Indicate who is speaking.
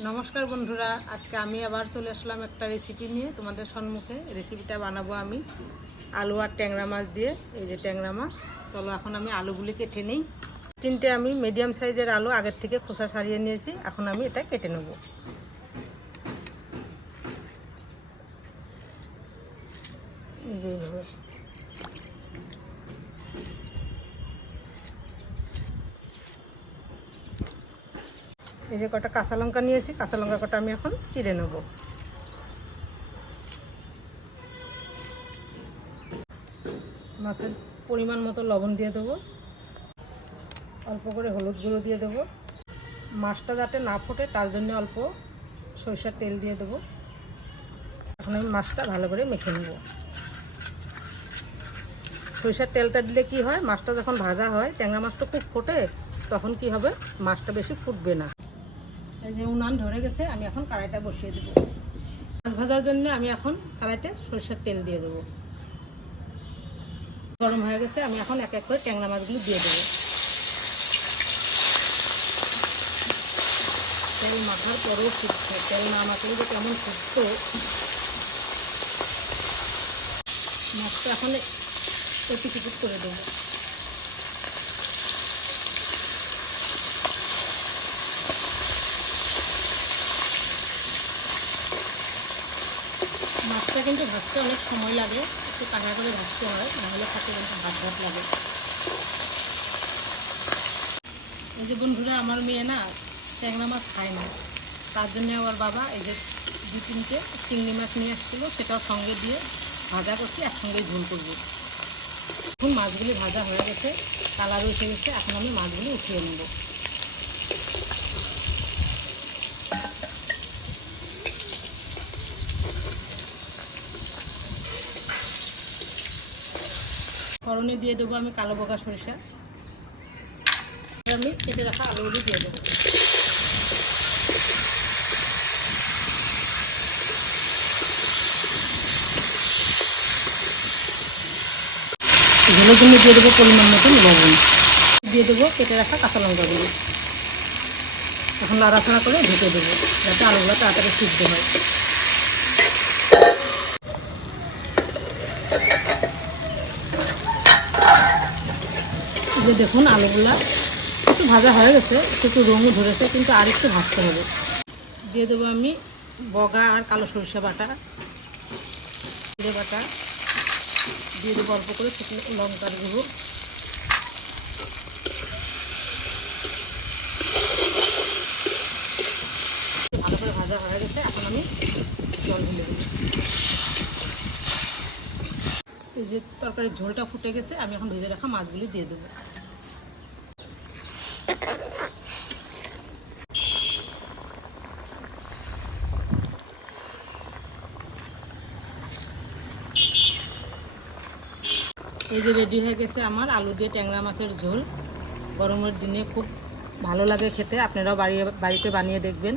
Speaker 1: নমস্কার বন্ধুরা, আজকে আমি আবার চলে আসলাম একটা রেসিপি নিয়ে। তোমাদের সম্মুখে রেসিপিটা বানাবো আমি, আলু আর ট্যাংরা মাছ দিয়ে। এই যে ট্যাংরা মাছ, চলো এখন আমি আলুগুলি কেটে নিই। তিনটে আমি মিডিয়াম সাইজের আলু, আগের থেকে খোসা সারিয়ে নিয়েছি, এখন আমি এটা কেটে নেব। এই এই যে কটা কাঁচা লঙ্কা নিয়েছি, কাঁচা লঙ্কা কটা আমি এখন চিড়ে নেব। মাছের পরিমাণ মতো লবণ দিয়ে দেবো। অল্প করে হলুদ গুঁড়ো দিয়ে দেবো। মাছটা যাতে না ফোটে, তার জন্য অল্প সরিষার তেল দিয়ে দেবো। এখন আমি মাছটা ভালো করে মেখে নেব। সরিষার তেলটা দিলে কি হয়, মাছটা যখন ভাজা হয়, ট্যাংরা মাছটা খুব ফোটে, তখন কি হবে, মাছটা বেশি ফুটবে না। যে উনান ধরে গেছে, আমি এখন কড়াইটা বসিয়ে দেবো। মাছ ভাজার জন্য আমি এখন কড়াইতে সরিষার তেল দিয়ে দেবো। গরম হয়ে গেছে, আমি এখন এক এক করে ট্যাংরা মাছগুলো দিয়ে দেবো। তেল মাখার পরেও ফুটছে, তেল না মাখলে যে কেমন ফুটতো। মাছটা এখন করে দেবো। মাছটা কিন্তু ভাজতে অনেক সময় লাগে, একটু কাঁচা করে ভাজতে হয়, নাহলে খাতে কিন্তু ভাত ভাত লাগে। এই যে বন্ধুরা, আমার মেয়ে না ট্যাংরা মাছ খায় না। তার জন্য আমার বাবা এই যে দু তিনটে চিংড়ি মাছ নিয়ে আসছিল সেটাও সঙ্গে দিয়ে ভাজা করছি একসঙ্গে ঝোল করব। এখন মাছগুলি ভাজা হয়ে গেছে, কালার উঠে গেছে, এখন আমি মাছগুলি উঠিয়ে নেব। করণে দিয়ে দেবো আমি কালো বকা সরিষা। আমি কেটে রাখা আলুগুলি দিয়ে দেবো। ঝোলের জন্য দিয়ে দেবো পরিমাণ মতন লবণ। দিয়ে দেবো কেটে রাখা কাঁচা লঙ্কাগুলো। এখন নাড়াচাড়া করে ঢেকে দেবো, যাতে আলুগুলো তাড়াতাড়ি সিদ্ধ হয়। যে দেখুন আলুগুলা, একটু ভাজা হয়ে গেছে, একটু রঙও ধরেছে, কিন্তু আর একটু ভাজতে হবে। দিয়ে দেবো আমি বগা আর কালো সরিষা বাটা, জিরে বাটা, দিয়ে দেবো অল্প করে শুকনো লঙ্কার গুঁড়ো। ভালো করে ভাজা হয়ে গেছে, এখন আমি জল ঢেলে দেবো। যে তরকারির ঝোলটা ফুটে গেছে, আমি এখন ভেজে রাখা মাছগুলি দিয়ে দেবো। এই যে রেডি হয়ে গেছে আমার আলু দিয়ে ট্যাংরা মাছের ঝোল। গরমের দিনে খুব ভালো লাগে খেতে, আপনারাও বাড়ি বাড়িতে বানিয়ে দেখবেন।